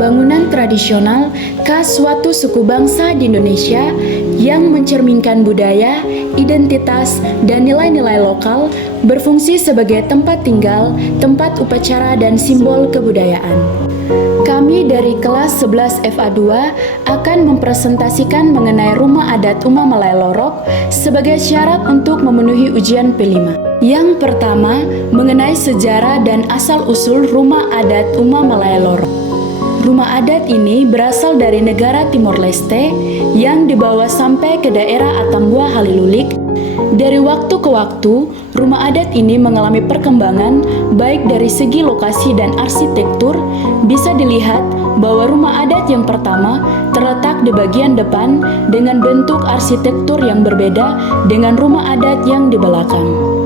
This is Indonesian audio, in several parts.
bangunan tradisional khas suatu suku bangsa di Indonesia yang mencerminkan budaya, identitas, dan nilai-nilai lokal, berfungsi sebagai tempat tinggal, tempat upacara, dan simbol kebudayaan. Kami dari kelas 11 FA2 akan mempresentasikan mengenai rumah adat Uma Malay Lorok sebagai syarat untuk memenuhi ujian P5. Yang pertama, mengenai sejarah dan asal-usul rumah adat Uma Malay Lorok. Rumah adat ini berasal dari negara Timor Leste yang dibawa sampai ke daerah Atambua Halilulik. Dari waktu ke waktu, rumah adat ini mengalami perkembangan baik dari segi lokasi dan arsitektur. Bisa dilihat bahwa rumah adat yang pertama terletak di bagian depan dengan bentuk arsitektur yang berbeda dengan rumah adat yang di belakang.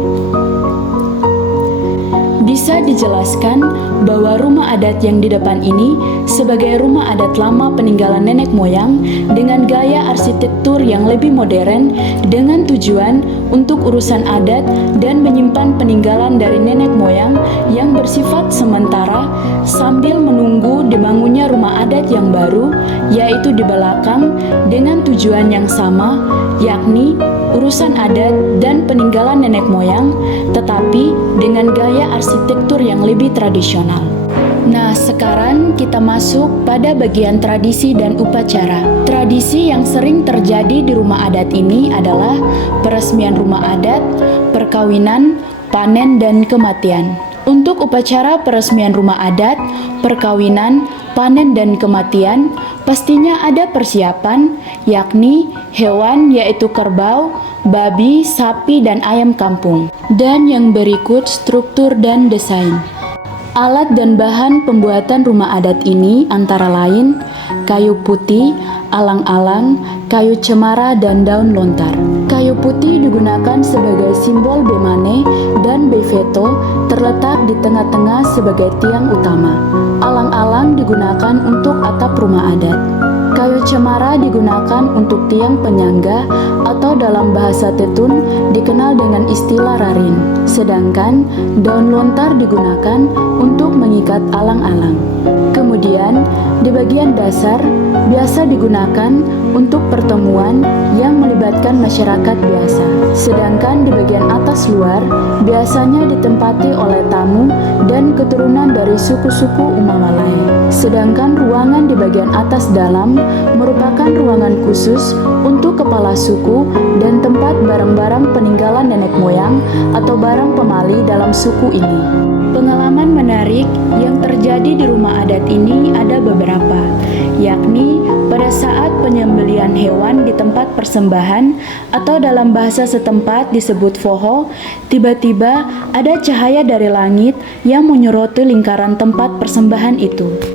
Bisa dijelaskan bahwa rumah adat yang di depan ini sebagai rumah adat lama peninggalan nenek moyang dengan gaya arsitektur yang lebih modern dengan tujuan untuk urusan adat dan menyimpan peninggalan dari nenek moyang yang bersifat sementara sambil menunggu dibangunnya rumah adat yang baru, yaitu di belakang dengan tujuan yang sama, yakni urusan adat dan peninggalan nenek moyang, tetapi dengan gaya arsitektur yang lebih tradisional. Nah, sekarang kita masuk pada bagian tradisi dan upacara. Tradisi yang sering terjadi di rumah adat ini adalah peresmian rumah adat, perkawinan, panen, dan kematian. Untuk upacara peresmian rumah adat, perkawinan, panen, dan kematian, pastinya ada persiapan, yakni hewan yaitu kerbau, babi, sapi, dan ayam kampung. Dan yang berikut struktur dan desain. Alat dan bahan pembuatan rumah adat ini antara lain kayu putih, alang-alang, kayu cemara, dan daun lontar. Kayu putih digunakan sebagai simbol Bemane dan Beveto terletak di tengah-tengah sebagai tiang utama. Alang-alang digunakan untuk atap rumah adat. Kayu cemara digunakan untuk tiang penyangga atau dalam bahasa Tetun dikenal dengan istilah rarin. Sedangkan daun lontar digunakan untuk mengikat alang-alang. Kemudian di bagian dasar biasa digunakan untuk pertemuan yang melibatkan masyarakat biasa. Sedangkan di bagian atas luar biasanya ditempati oleh tamu dan keturunan dari suku-suku Uma Malay. Sedangkan ruangan di bagian atas dalam merupakan ruangan khusus untuk kepala suku dan tempat barang-barang peninggalan nenek moyang atau barang pemali dalam suku ini. Pengalaman menarik yang terjadi di rumah adat ini ada beberapa, yakni pada saat penyembelihan hewan di tempat persembahan atau dalam bahasa setempat disebut foho, tiba-tiba ada cahaya dari langit yang menyoroti lingkaran tempat persembahan itu.